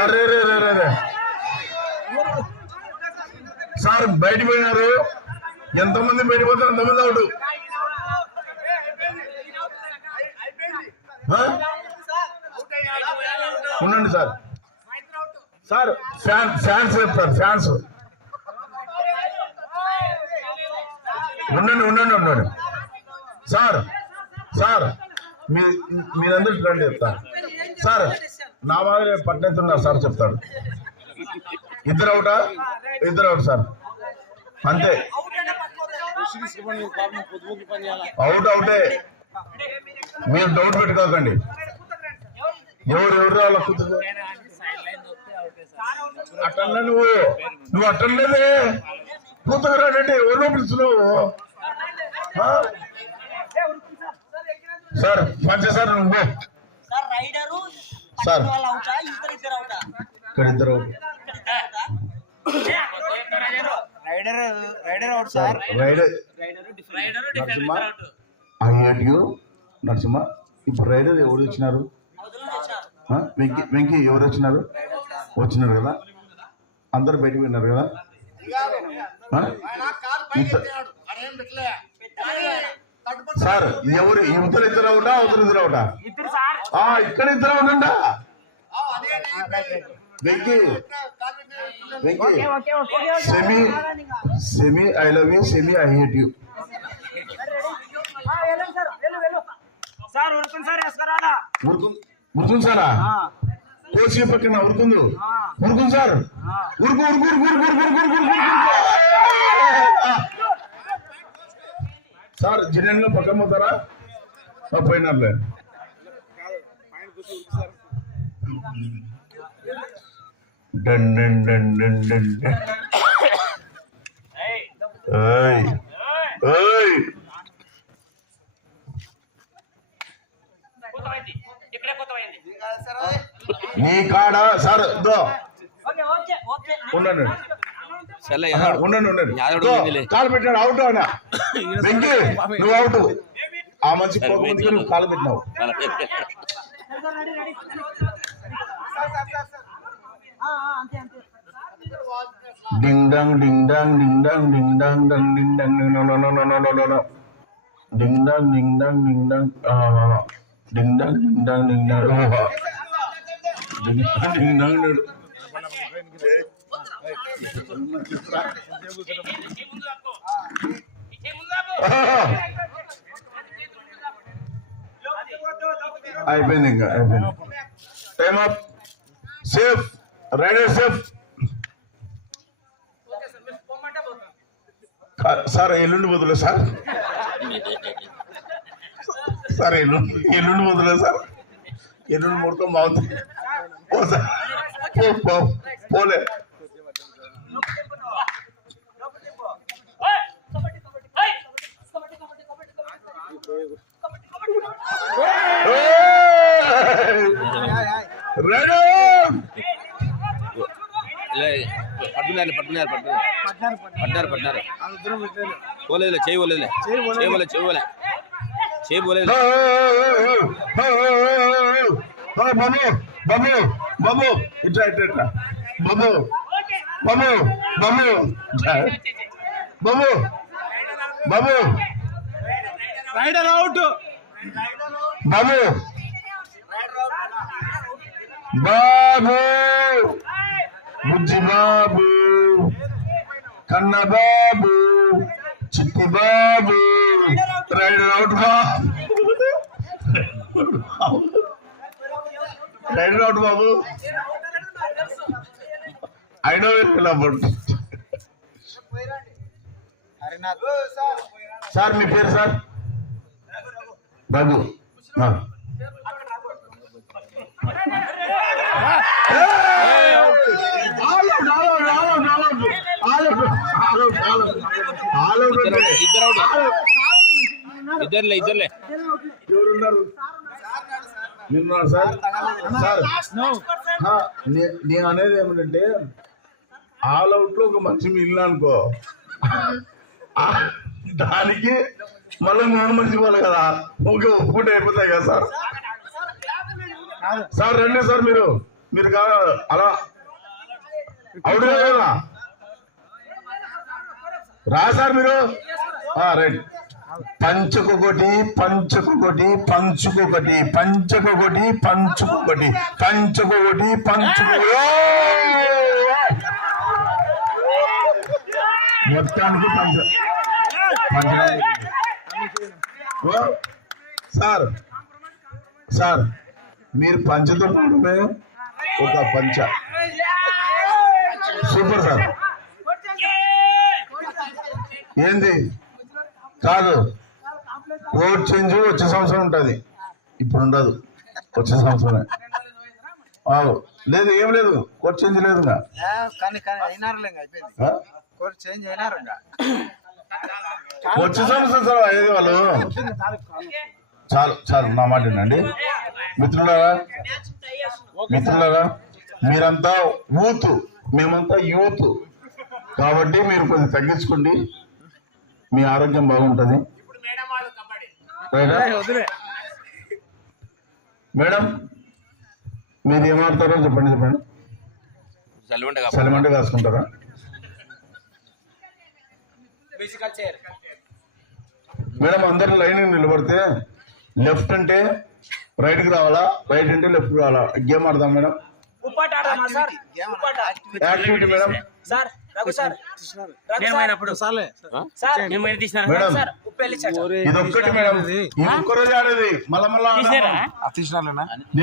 అరే రే రే రే సార్ బయట పోయినారు. ఎంతమంది బయట పోతారు? ఎంతమంది అవుట్ ఉండండి సార్. సార్ ఫ్యాన్ ఫ్యాన్స్ చెప్తారు ఫ్యాన్స్. ఉండండి ఉండండి ఉండండి. సార్ సార్ మీ మీరందరూ రండి చెప్తారు. సార్ నా మాదిరి పట్టణెత్తున్నారు సార్ చెప్తాడు ఇద్దరు అవుటా? ఇద్దరు అవుట్ సార్. అంతే. అవుట్ అవుటే. మీరు డౌట్ పెట్టుకోకండి. ఎవరు ఎవరు వాళ్ళ కూతురు? అట్టండి నువ్వు. నువ్వు అట్టలేదే కూతుకురాడండి ఎవరిలో పిలుచున్నావు సార్ పంచసార్ నువ్వు సార్ ఇక్కడ ఇద్దరు సార్ రైడర్. నరసింహ నరసింహ. ఇప్పుడు రైడర్ ఎవరు వచ్చినారు? వెంకీ వెంకీ ఎవరు వచ్చినారు? వచ్చినారు కదా. అందరు బయటకు విన్నారు కదా. సార్ ఎవరు ఇద్దరు ఇద్దరు అవునా అవతరు ఇద్దరు అవునా ఇక్కడ ఇద్దరు అవునండా వెంకీ. వెంకీ. సెమీ సెమీ ఐ లవ్ యూ సెమీ ఐ హేట్ యూ. సార్ ఉరుకున్ సార్ ఎస్కరాలా? ఉరుకున్ ఉరుకున్ సారా? కోసి పక్కన ఉరుకుందు. ఉరుకున్ సార్. ఉరుకు ఉరుకు ఉరుకు ఉరుకు ఉరుకు ఉరుకు ఉరుకు. సార్ జిన్నెళ్ళు పక్కన పోతారా? పోయినారులే. డన్ నీ కాడా? సార్ ఉండండి. ఉండండి ఉండండి. కాలు పెట్టాడు అవుట్ అనా వెంకీ నువ్వు అవుట్ ఆ మంచి నువ్వు కాలు పెట్టినావు ding dong ding dong ding dong ding dong dong ding dong no no no no no no no ding dong ding dong ding dong ding dong ding dong ding dong. Ding dong ding dong. అయిపోయింది ఇంకా అయిపోయింది. Time up safe raider safe sir ఎల్లుండి వదిలే sir sir ఎల్లుండి ఎల్లుండి వదిలే sir ఎల్లుండి ముడకం బాగుంది. పోలే. పట్టున్నారు పట్టున్నారు పట్టున్నారు పట్టినారు పట్టినారు పోలేదులే చేయబోలేదులే చేయబోలే చేయబోలే చేయబోలేదు బాబు బాబు బాబు ఇట్లా ఇట్లా ఇట్లా బాబు బాబు బాబు బాబు బాబు రైడర్ అవుట్ బాబు. బాబు. బుజ్జి బాబు కన్న బాబు చిట్టి బాబు రైడర్ అవుట్ బాబు. రైడర్ అవుట్ బాబు ఐ నో అబౌట్ సార్ మీ పేరు సార్ బాబు ఇద్దరులే ఇద్దరులే. ఎవరున్నారు? నిన్న సార్ సార్. నేను అనేది ఏమిటంటే ఆల్ అవుట్లో ఒక మంచి మిల్లు అనుకో. దానికి మళ్ళీ మూడు మనిషి కదా. ఓకే ఒప్పుకుంటే అయిపోతాయి కదా సార్? సార్ రండి సార్ మీరు. మీరు కాదు అలా. అవును కదా? రా సార్ మీరు. రైట్. పంచుకొకటి పంచుకొకటి పంచుకొకటి పంచుకొకటి పంచుకొకటి పంచుకొకటి పంచుకొకటి. మొత్తానికి పంచ సార్ సార్ మీరు పంచతో పాడమే ఒక పంచ. సూపర్ సార్. ఏంది? కాదు. కోడ్ చేంజ్ వచ్చే సంవత్సరం ఉంటుంది. ఇప్పుడు ఉండదు. వచ్చే సంవత్సరమే. లేదు ఏం లేదు. కోడ్ చేంజ్ లేదు వచ్చే సంవత్సరం సార్ అయ్యేది వాళ్ళు? చాలు చాలు. నా మాట వినండి. మిత్రులారా? మిత్రులారా మీరంతా యూత్ మేమంతా యూత్. కాబట్టి మీరు కొంచెం తగ్గించుకోండి. మీ ఆరోగ్యం బాగుంటుంది. మేడం మీరు ఏమాడతారో చెప్పండి చెప్పండి. సెలమంట కాసుకుంటారా? మేడం అందరు లైన్ నిలబడితే లెఫ్ట్ అంటే రైట్కి రావాలా? రైట్ అంటే లెఫ్ట్ రావాలా? గేమ్ ఆడదాం మేడం. ఉప్పాట ఆడదామా సార్? ఉప్పాట. Activity madam. తీసినారా మేడం. ఒక్క రోజు ఆడేది. మళ్ళా మళ్ళా